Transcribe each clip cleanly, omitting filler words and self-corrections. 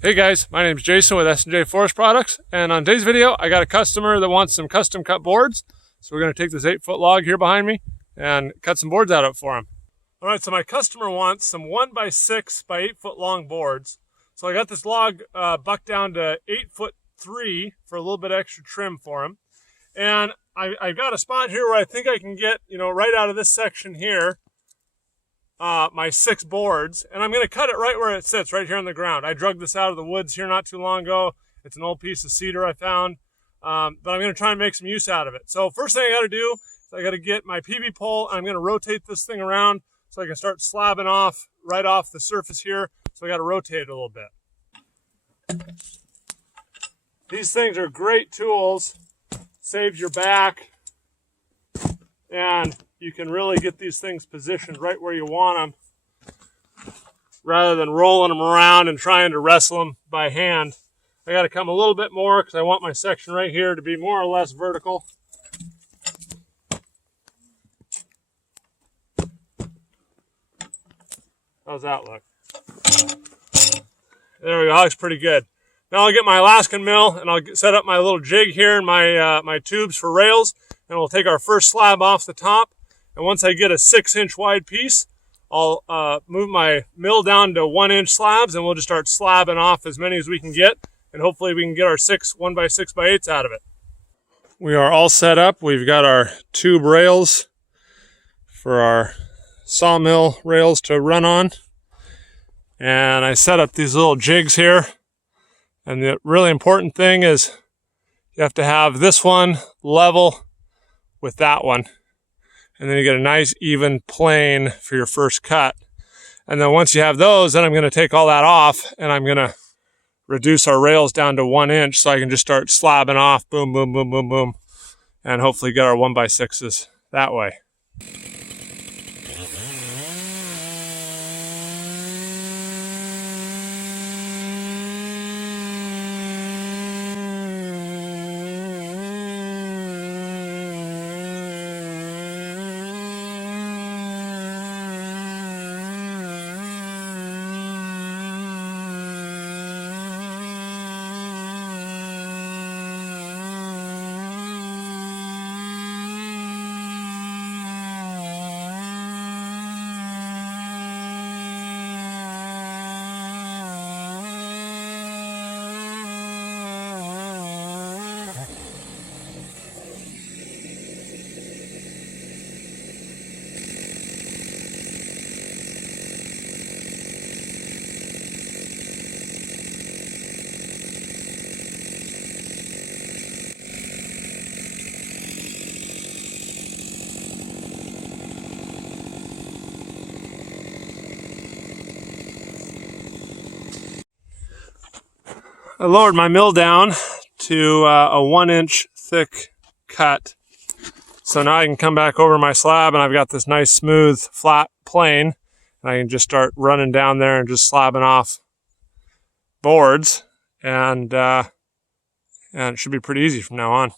Hey guys, my name is Jason with S&J Forest Products, and on today's video I got a customer that wants some custom cut boards. So we're going to take this 8-foot log here behind me and cut some boards out of it for him. Alright, so my customer wants some 1x6 by 8-foot long boards. So I got this log bucked down to 8'3" for a little bit extra trim for him. And I've got a spot here where I think I can get, right out of this section here, my 6 boards, and I'm going to cut it right where it sits, right here on the ground. I drug this out of the woods here not too long ago. It's an old piece of cedar I found, but I'm going to try and make some use out of it. So first thing I got to do is I got to get my PV pole, and I'm going to rotate this thing around so I can start slabbing off right off the surface here. So I got to rotate it a little bit. These things are great tools, saves your back, and you can really get these things positioned right where you want them rather than rolling them around and trying to wrestle them by hand. I got to come a little bit more because I want my section right here to be more or less vertical. How's that look? There we go. That looks pretty good. Now I'll get my Alaskan mill and I'll set up my little jig here and my tubes for rails, and we'll take our first slab off the top. And once I get a 6-inch wide piece, I'll move my mill down to 1-inch slabs, and we'll just start slabbing off as many as we can get, and hopefully we can get our 6 1x6x8s out of it. We are all set up. We've got our tube rails for our sawmill rails to run on. And I set up these little jigs here. And the really important thing is you have to have this one level with that one. And then you get a nice even plane for your first cut. And then once you have those, then I'm going to take all that off and I'm going to reduce our rails down to 1 inch so I can just start slabbing off, boom, boom, boom, boom, boom, and hopefully get our 1x6s that way. I lowered my mill down to a 1-inch thick cut. So now I can come back over my slab and I've got this nice smooth flat plane. And I can just start running down there and just slabbing off boards. And it should be pretty easy from now on.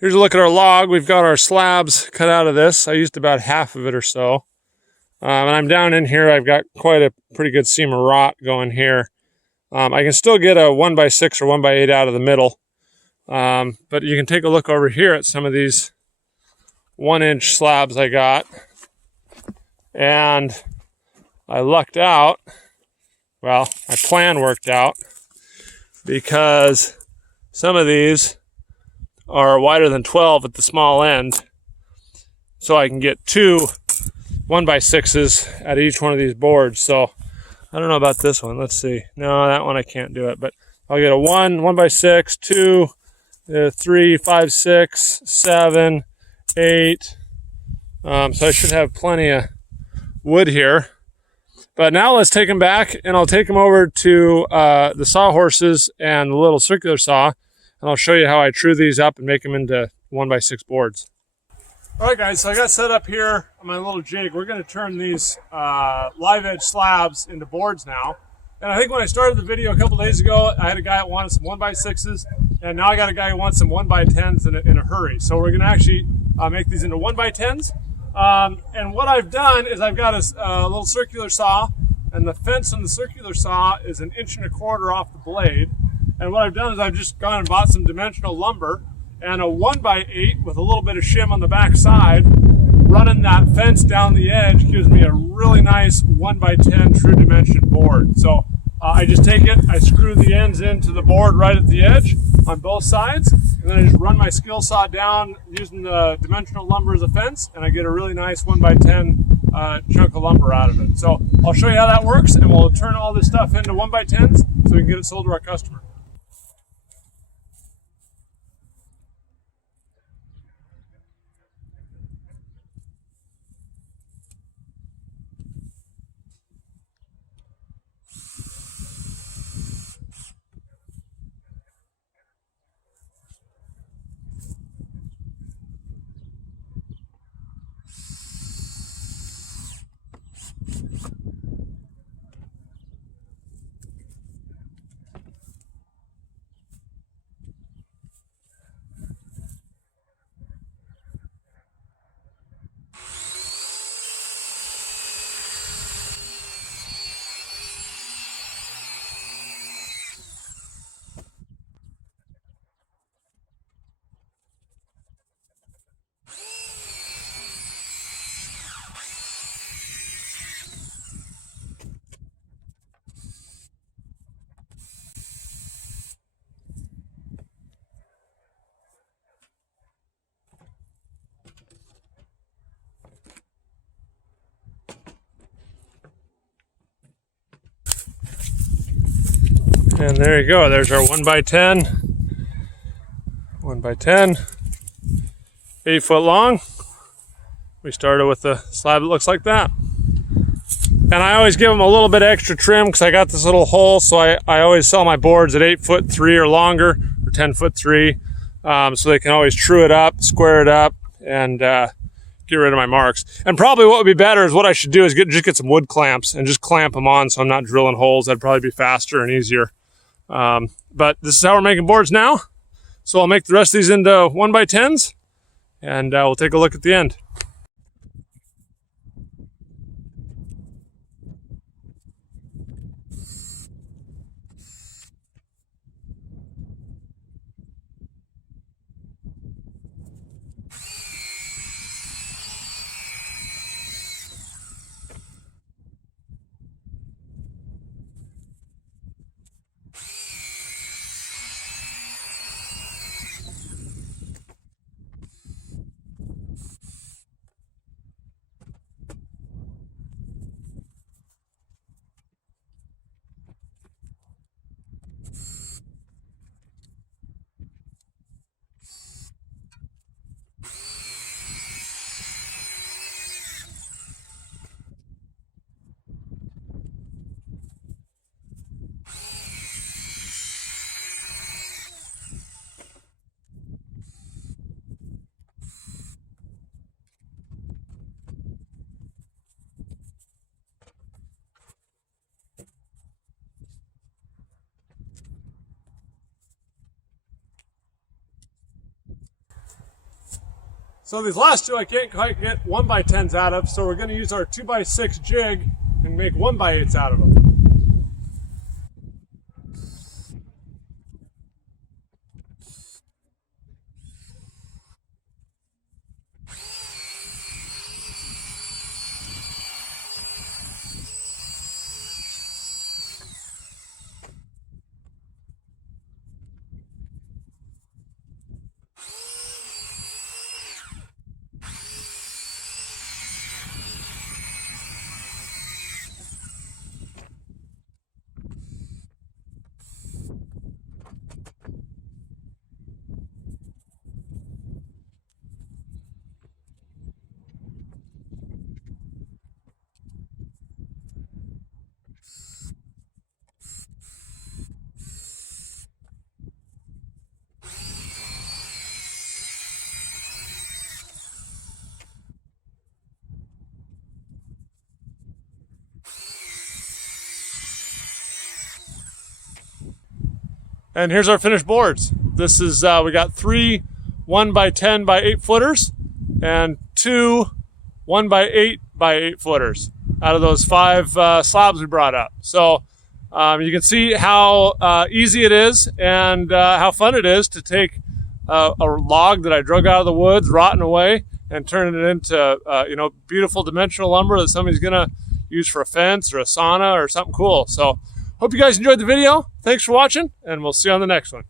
Here's a look at our log. We've got our slabs cut out of this. I used about half of it or so. And I'm down in here. I've got quite a pretty good seam of rot going here. I can still get a 1x6 or 1x8 out of the middle. But you can take a look over here at some of these 1-inch slabs I got. And I lucked out. Well, my plan worked out because some of these are wider than 12 at the small end. So I can get 2 1x6s at each one of these boards. So I don't know about this one. Let's see. No, that one I can't do it. But I'll get a 1x6, 2, 3, 5, 6, 7, 8. So I should have plenty of wood here. But now let's take them back, and I'll take them over to the sawhorses and the little circular saw, and I'll show you how I true these up and make them into 1x6 boards. All right, guys, so I got set up here on my little jig. We're going to turn these live edge slabs into boards now. And I think when I started the video a couple days ago, I had a guy that wanted some 1x6s, and now I got a guy who wants some 1x10s in a hurry. So we're going to actually make these into 1x10s. And what I've done is I've got a little circular saw, and the fence on the circular saw is 1.25 inches off the blade. And what I've done is I've just gone and bought some dimensional lumber and a 1x8 with a little bit of shim on the back side. Running that fence down the edge gives me a really nice 1x10 true dimension board. So I just take it, I screw the ends into the board right at the edge on both sides, and then I just run my skill saw down using the dimensional lumber as a fence, and I get a really nice 1x10 chunk of lumber out of it. So I'll show you how that works, and we'll turn all this stuff into 1x10s so we can get it sold to our customer. And there you go, there's our 1x10, 8 foot long. We started with the slab that looks like that. And I always give them a little bit extra trim because I got this little hole, so I always sell my boards at 8'3" or longer, or 10'3", so they can always true it up, square it up, and get rid of my marks. And probably what would be better is what I should do is just get some wood clamps and just clamp them on so I'm not drilling holes. That'd probably be faster and easier. But this is how we're making boards now. So I'll make the rest of these into 1x10s, and we'll take a look at the end. So these last two I can't quite get 1x10s out of, so we're going to use our 2x6 jig and make 1x8s out of them. And here's our finished boards. This is, we got 3 1x10 by 8 footers and 2 1x8 footers out of those 5 slabs we brought up. So you can see how easy it is and how fun it is to take a log that I drug out of the woods, rotting away, and turn it into you know, beautiful dimensional lumber that somebody's gonna use for a fence or a sauna or something cool. So hope you guys enjoyed the video. Thanks for watching, and we'll see you on the next one.